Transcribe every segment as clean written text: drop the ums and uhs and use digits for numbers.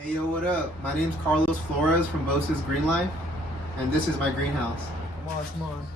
Hey yo, what up? My name's Carlos Flores from Bosesgreenlife, and this is my greenhouse. Come on, come on.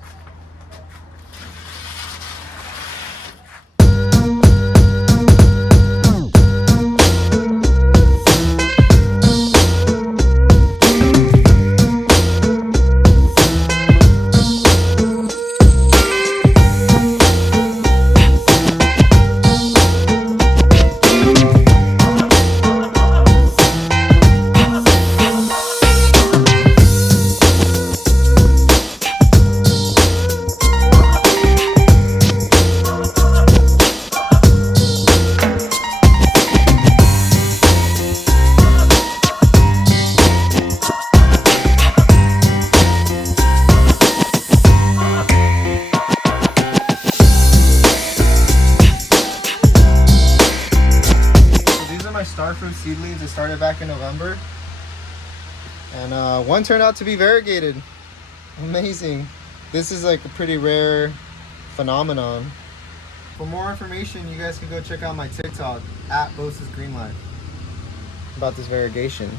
Starfruit seedlings. It started back in November, and one turned out to be variegated. Amazing. This is like a pretty rare phenomenon. For more information, you guys can go check out my TikTok at Bosesgreenlife about this variegation.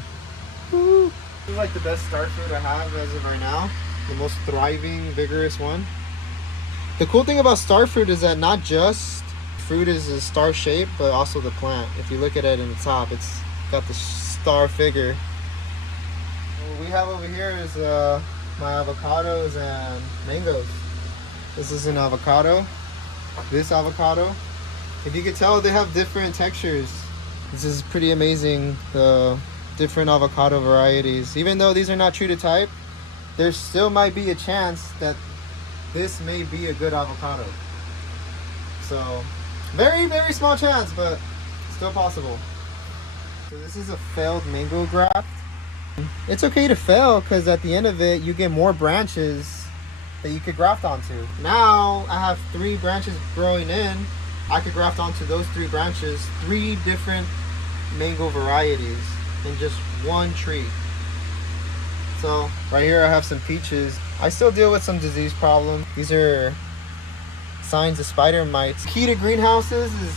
Woo. This is like the best starfruit I have as of right now. The most thriving, vigorous one. The cool thing about starfruit is that not just fruit is a star shape, but also the plant. If you look at it in the top, it's got the star figure. What we have over here is my avocados and mangoes. This is an avocado. This avocado. If you could tell, they have different textures. This is pretty amazing, the different avocado varieties. Even though these are not true to type, there still might be a chance that this may be a good avocado. So very, very small chance, but still possible. So this is a failed mango graft. It's okay to fail because at the end of it, you get more branches that you could graft onto. Now I have 3 branches growing in. I could graft onto those 3 branches, 3 different mango varieties in just one tree. So right here I have some peaches. I still deal with some disease problems. These are signs of spider mites. Key to greenhouses is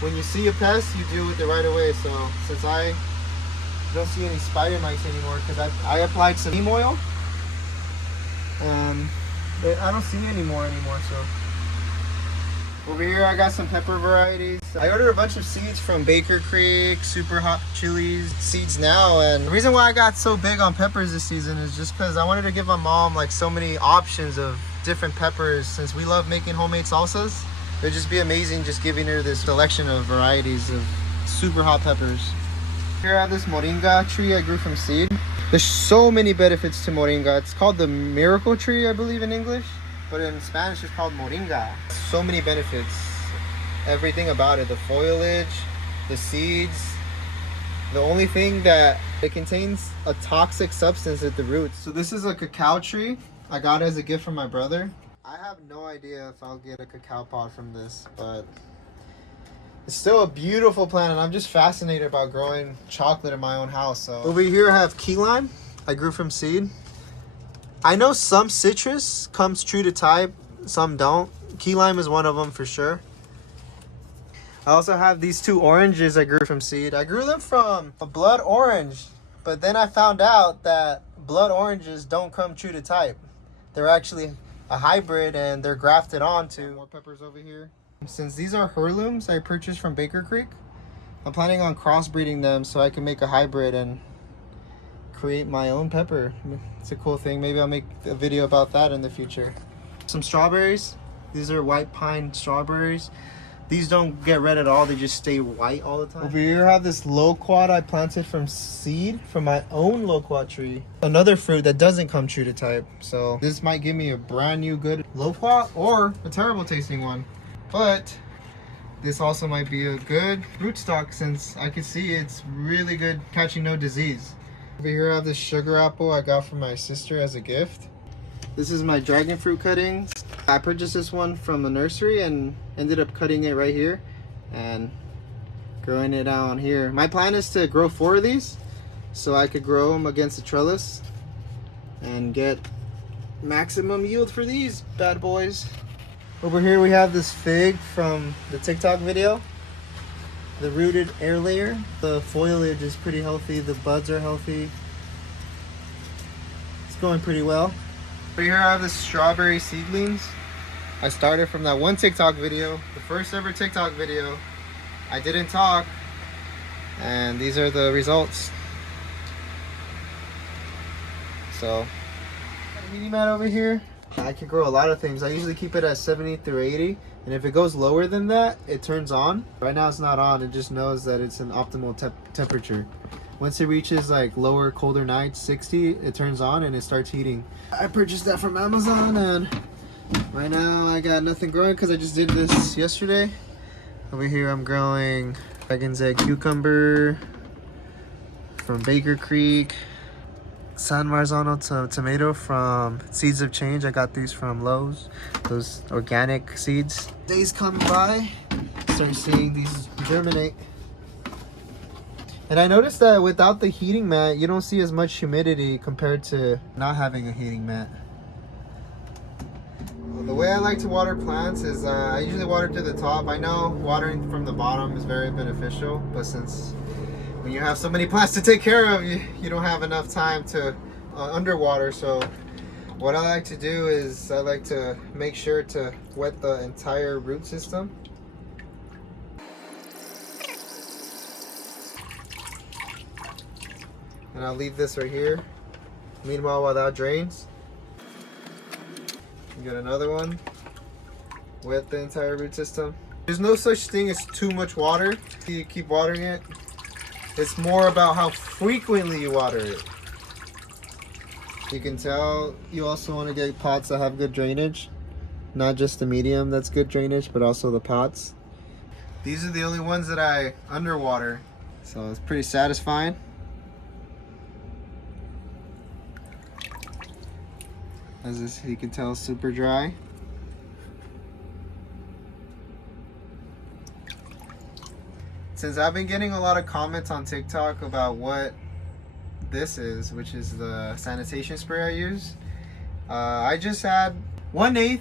when you see a pest, you deal with it right away. So since I don't see any spider mites anymore because I applied some neem oil, I don't see any more anymore. So over here I got some pepper varieties. I ordered a bunch of seeds from Baker Creek, Super Hot Chilies seeds now, and the reason why I got so big on peppers this season is just because I wanted to give my mom like so many options of different peppers. Since we love making homemade salsas, it'd just be amazing just giving her this selection of varieties of super hot peppers. Here I have this moringa tree I grew from seed. There's so many benefits to moringa. It's called the miracle tree, I believe, in English, but in Spanish it's called moringa. So many benefits. Everything about it, the foliage, the seeds. The only thing that it contains a toxic substance at the roots. So this is a cacao tree I got as a gift from my brother. I have no idea if I'll get a cacao pod from this, but it's still a beautiful plant, and I'm just fascinated about growing chocolate in my own house. So over here I have key lime I grew from seed. I know some citrus comes true to type, some don't. Key lime is one of them for sure. I also have these 2 oranges I grew from seed. I grew them from a blood orange, but then I found out that blood oranges don't come true to type. They're actually a hybrid and they're grafted onto. More peppers over here. Since these are heirlooms I purchased from Baker Creek, I'm planning on crossbreeding them so I can make a hybrid and create my own pepper. It's a cool thing. Maybe I'll make a video about that in the future. Some strawberries. These are white pine strawberries. These don't get red at all. They just stay white all the time. Over here I have this loquat I planted from seed from my own loquat tree. Another fruit that doesn't come true to type. So this might give me a brand new good loquat or a terrible tasting one. But this also might be a good rootstock since I can see it's really good catching no disease. Over here I have this sugar apple I got from my sister as a gift. This is my dragon fruit cuttings. I purchased this one from a nursery and ended up cutting it right here and growing it out here. My plan is to grow 4 of these so I could grow them against the trellis and get maximum yield for these bad boys. Over here we have this fig from the TikTok video. the rooted air layer. The foliage is pretty healthy. The buds are healthy. It's going pretty well. Over here I have the strawberry seedlings. I started from that one TikTok video, the first ever TikTok video. I didn't talk, and these are the results. So, heating mat over here. I can grow a lot of things. I usually keep it at 70 through 80, and if it goes lower than that, it turns on. Right now it's not on. It just knows that it's an optimal temperature. Once it reaches like lower, colder nights, 60, it turns on and it starts heating. I purchased that from Amazon, and right now I got nothing growing because I just did this yesterday. Over here I'm growing Dragon's Egg cucumber from Baker Creek. San Marzano tomato from Seeds of Change. I got these from Lowe's, those organic seeds. Days come by, start seeing these germinate. And I noticed that without the heating mat, you don't see as much humidity compared to not having a heating mat. The way I like to water plants is I usually water to the top. I know watering from the bottom is very beneficial, but since when you have so many plants to take care of, you don't have enough time to underwater. So what I like to do is I like to make sure to wet the entire root system. And I'll leave this right here. Meanwhile, while that drains, get another one. Wet the entire root system. There's no such thing as too much water. You keep watering it. It's more about how frequently you water it. You can tell you also want to get pots that have good drainage. Not just the medium that's good drainage, but also the pots. These are the only ones that I underwater. So it's pretty satisfying. As this, you can tell, super dry. Since I've been getting a lot of comments on TikTok about what this is, which is the sanitation spray I use, I just had 1/8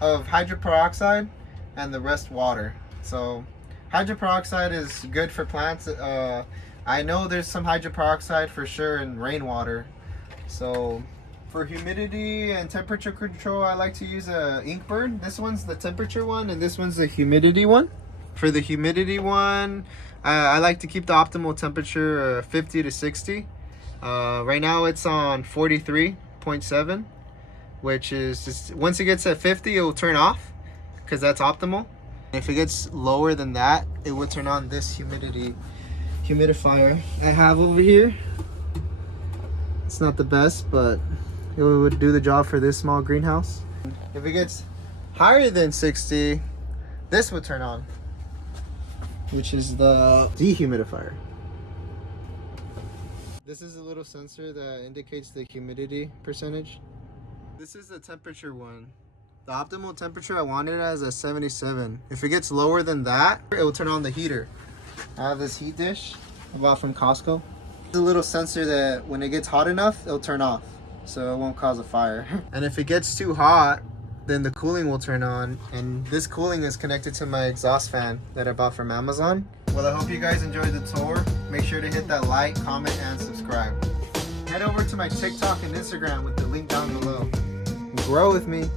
of hydroperoxide and the rest water. So hydroperoxide is good for plants. I know there's some hydroperoxide for sure in rainwater. So for humidity and temperature control, I like to use a Inkbird. This one's the temperature one, and this one's the humidity one. For the humidity one, I like to keep the optimal temperature 50 to 60. Right now it's on 43.7, which is just, once it gets at 50, it will turn off because that's optimal. If it gets lower than that, it will turn on this humidifier I have over here. It's not the best, but it would do the job for this small greenhouse. If it gets higher than 60, this would turn on, which is the dehumidifier. This is a little sensor that indicates the humidity percentage. This is the temperature one. The optimal temperature I want it as a 77. If it gets lower than that, it will turn on the heater. I have this heat dish I bought from Costco. It's a little sensor that when it gets hot enough, it'll turn off, so it won't cause a fire. And if it gets too hot, then the cooling will turn on, and this cooling is connected to my exhaust fan that I bought from Amazon. Well, I hope you guys enjoyed the tour. Make sure to hit that like, comment, and subscribe. Head over to my TikTok and Instagram with the link down below. Grow with me.